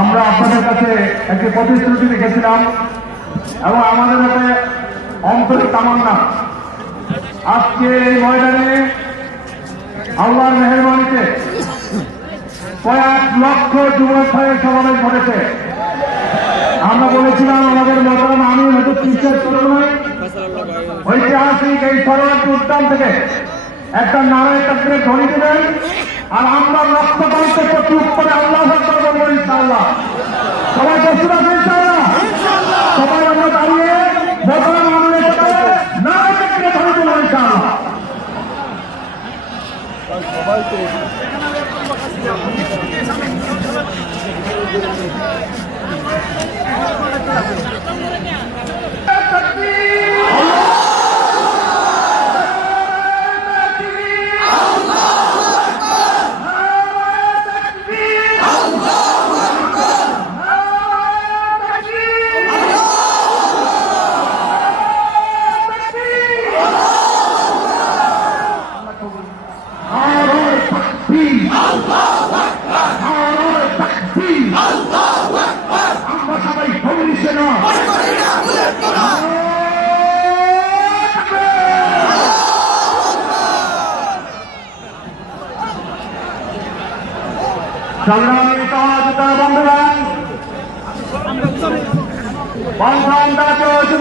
আমরা আপনাদের কাছে একটি প্রতিশ্রুতি রেখেছিলাম এবং আমাদের হাতে অন্তরিক তামান্না। আজকে এই ময়দানে আল্লাহর মেহরবানিতে কয়েক লক্ষ যুবক ভাইয়ের সমাবেশ ঘটেছে। আমরা বলেছিলাম আমাদের মতাম আমি হয়তো চিকিৎসার তুলনায় ঐতিহাসিক এই সরোয়ার উদ্যান থেকে একটা নারায় তাকে ধরে দেবেন আর আমরা রক্তপাতের প্রতি উত্তরে আল্লাহ আকবর বলব ইনশাআল্লাহ সবাই প্রস্তুত আছে ইনশাআল্লাহ সবাই আমরা দাঁড়িয়ে বর্তমান আমাদের সাথে নারায় তাকে ধরে দেবো ইনশাআল্লাহ। আমরা সবাই ভবিষ্যৎ না সংগ্রামী সমাজ বন্ধন